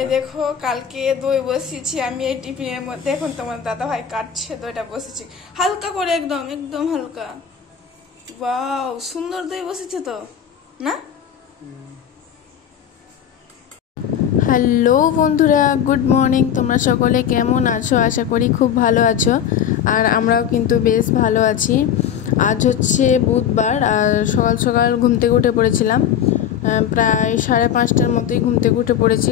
এই দেখো কালকে দই বসিয়েছি আমি এই টিফিনের মধ্যে। এখন তোমার দাদা ভাই কাটছে দইটা, বসেছি হালকা করে, একদম একদম হালকা। ওয়াও, সুন্দর দই বসেছে তো না? হ্যালো বন্ধুরা, গুড মর্নিং। তোমরা সকলে কেমন আছো? আশা করি খুব ভালো আছো। আর আমরাও কিন্তু বেশ ভালো আছি। আজ হচ্ছে বুধবার, আর সকাল সকাল ঘুম থেকে উঠে পড়েছিলাম। প্রায় 5:30টার মতোই ঘুম থেকে উঠে পড়েছি।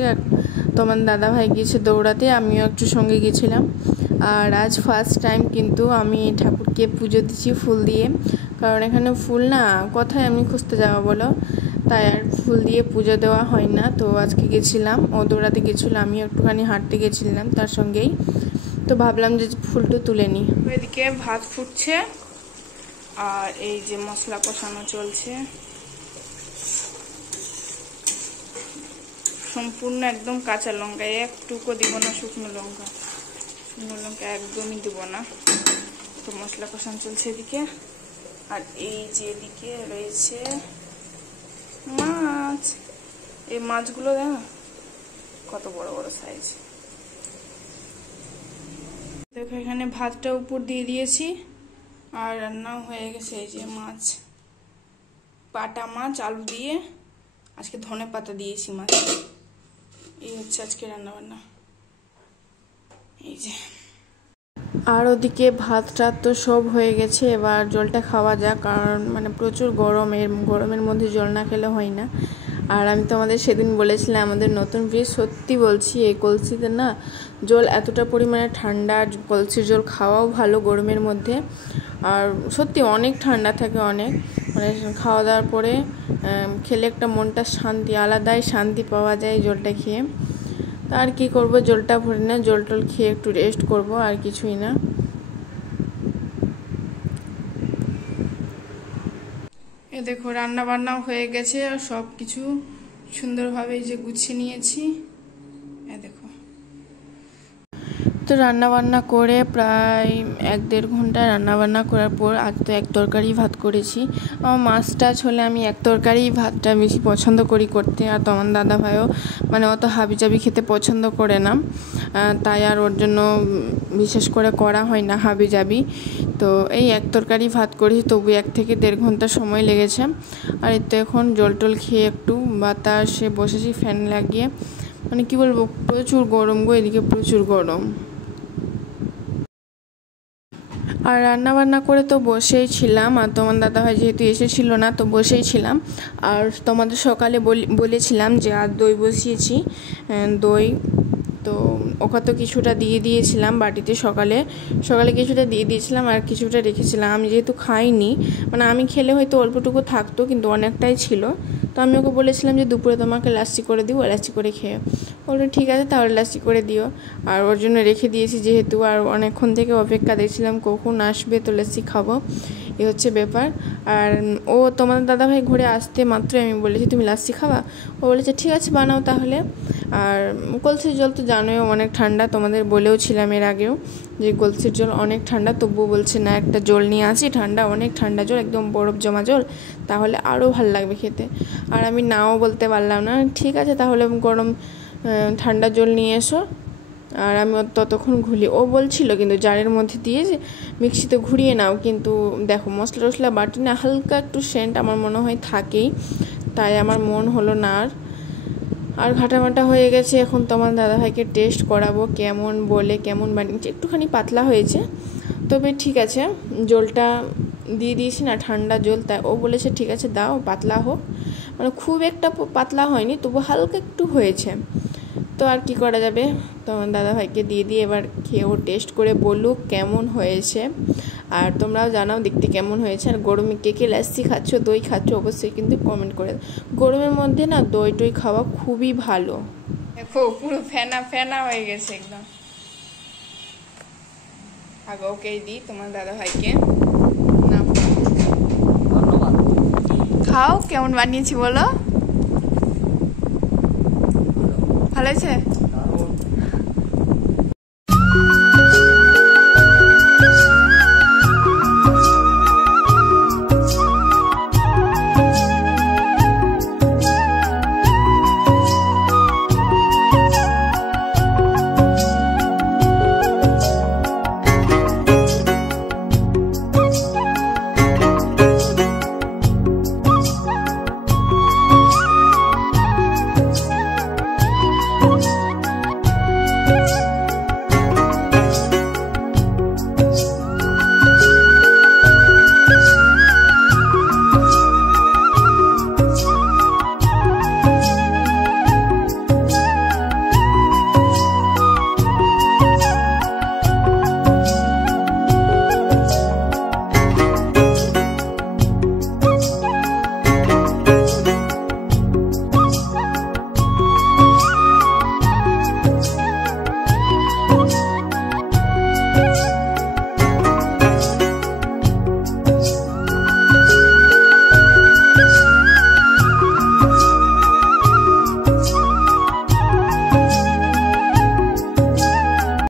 তোমার দাদা ভাই গিয়েছে দৌড়াতে, আমিও একটু সঙ্গে গিয়েছিলাম। আর আজ ফার্স্ট টাইম কিন্তু আমি ঠাকুরকে পুজো দিচ্ছি ফুল দিয়ে, কারণ এখানে ফুল না কোথায় আমি খুঁজতে যাওয়া বলো, তাই আর ফুল দিয়ে পুজো দেওয়া হয় না। তো আজকে গেছিলাম, ও দৌড়াতে গেছিলো, আমিও একটুখানি হাঁটতে গেছিলাম তার সঙ্গেই। তো ভাবলাম যে ফুলটা তুলে নিই। এদিকে ভাত ফুটছে আর এই যে মশলা কষানো চলছে। সম্পূর্ণ একদম কাঁচা লঙ্কা, একটুকু দিব না শুকনো লঙ্কা, শুকনো লঙ্কা একদমই দিব না। তো মশলা কষানো চলছে এদিকে। আর এই যে এদিকে রয়েছে মাছ। এই মাছগুলো দেখো কত বড় বড় সাইজ। দেখো এখানে ভাতটা উপর দিয়ে দিয়েছি আর রান্নাও হয়ে গেছে। এই যে মাছ, পাটা মাছ আলু দিয়ে, আজকে ধনে পাতা দিয়েছি মাছ। এই হচ্ছে আজকে রান্না বান্না। এই যে, আর ওদিকে ভাত টাত তো সব হয়ে গেছে, এবার জলটা খাওয়া যাক, কারণ মানে প্রচুর গরমের মধ্যে জল না খেলে হয় না। আর আমি তো আমাদের সেদিন বলেছিলাম আমাদের নতুন ফ্রিজ, সত্যি বলছি এই কলসিতে না জল এতটা পরিমাণে ঠান্ডা, কলসির জল খাওয়াও ভালো গরমের মধ্যে। আর সত্যি অনেক ঠান্ডা থাকে, অনেক মানে খাওয়া দাওয়ার পরে খেলে একটা মনটা শান্তি, আলাদাই শান্তি পাওয়া যায় জলটা খেয়ে। আর কি করব, জলটা ভরে না, জল টল খেয়ে একটু রেস্ট করব, আর কিছুই না। এ দেখো রান্না বান্নাও হয়ে গেছে আর সব কিছু সুন্দরভাবে যে গুছিয়ে নিয়েছি। এ দেখো, তো রান্না বান্না করে প্রায় 1-1.5 ঘন্টা রান্না বান্না করার পর আজ তো এক তরকারি ভাত করেছি। আমার মাছ টাছ হলে আমি এক তরকারি ভাতটা বেশি পছন্দ করি করতে। আর তোমার দাদা ভাইও মানে অত হাবিজাবি খেতে পছন্দ করে না, তাই আর ওর জন্য বিশেষ করে করা হয় না হাবিজাবি। তো এই এক তরকারি ভাত করেছি, তবু 1 থেকে 1.5 ঘন্টা সময় লেগেছে। আর এতে এখন জল টল খেয়ে একটু বাতাসে বসেছি ফ্যান লাগিয়ে। মানে কি বলবো, প্রচুর গরম গো, এদিকে প্রচুর গরম। আর রান্না বান্না করে তো বসেই ছিলাম, আর তোমার দাদাভাই যেহেতু এসেছিল না তো বসেই ছিলাম। আর তোমাদের সকালে বলেছিলাম যে আর দই বসিয়েছি, দই তো ওকে তো কিছুটা দিয়ে দিয়েছিলাম বাটিতে, সকালে কিছুটা দিয়ে দিয়েছিলাম আর কিছুটা রেখেছিলাম। আমি যেহেতু খাইনি, মানে আমি খেলে হয়তো অল্পটুকু থাকতো, কিন্তু অনেকটাই ছিল। তো আমি ওকে বলেছিলাম যে দুপুরে তোমাকে লাচ্ছি করে দিব, লাচ্ছি করে খেয়ে। বললো ঠিক আছে তাহলে লাচ্ছি করে দিও। আর ওর জন্য রেখে দিয়েছি যেহেতু, আর অনেকক্ষণ থেকে অপেক্ষা দেখছিলাম কখন আসবে তো লাচ্ছি খাবো, এই হচ্ছে ব্যাপার। আর ও তোমাদের দাদাভাই ঘুরে আসতে মাত্র আমি বলেছি তুমি লাচ্ছি খাবা, ও বলেছে ঠিক আছে বানাও তাহলে। আর কলসির জল তো জানোই অনেক ঠান্ডা, তোমাদের বলেও ছিলাম এর আগেও যে কলসির জল অনেক ঠান্ডা, তবুও বলছে না একটা জল নিয়ে আসি ঠান্ডা, অনেক ঠান্ডা জল, একদম বরফ জমা জল, তাহলে আরও ভাল লাগবে খেতে। আর আমি নাও বলতে পারলাম না, ঠিক আছে তাহলে গরম ঠান্ডা জল নিয়ে এসো। আর আমি ততক্ষণ ও বলছিল কিন্তু জারের মধ্যে দিয়ে যে মিক্সিতে ঘুরিয়ে নাও, কিন্তু দেখো মশলা টশলা বাটি না, হালকা একটু সেন্ট আমার মনে হয় থাকেই, তাই আমার মন হলো না। আর ঘাটামাটা হয়ে গেছে, এখন তোমার দাদাভাইকে টেস্ট করাবো কেমন বলে, কেমন বানিয়েছে। একটুখানি পাতলা হয়েছে, তবে ঠিক আছে, জলটা দিয়ে দিয়েছি না ঠান্ডা জল, তাই ও বলেছে ঠিক আছে দাও পাতলা হোক, মানে খুব একটা পাতলা হয়নি, তবু হালকা একটু হয়েছে। তো আর কি করা যাবে, তোমার দাদাভাইকে দিয়ে দিয়ে এবার খেয়েও টেস্ট করে বলুক কেমন হয়েছে। আর তোমরাও জানাও দেখতে কেমন হয়েছে। আর গরমে কে কে লাচ্ছি খাচ্ছ, দই খাচ্ছ, অবশ্যই কিন্তু কমেন্ট করে। গরমের মধ্যে না দই টই খাওয়া খুবই ভালো। দেখো পুরো ফেনা ফেনা হয়ে গেছে একদম। আগে ওকেই দিই তোমার দাদাভাইকে, খাও কেমন বানিয়েছি বলো, ভালো হয়েছে?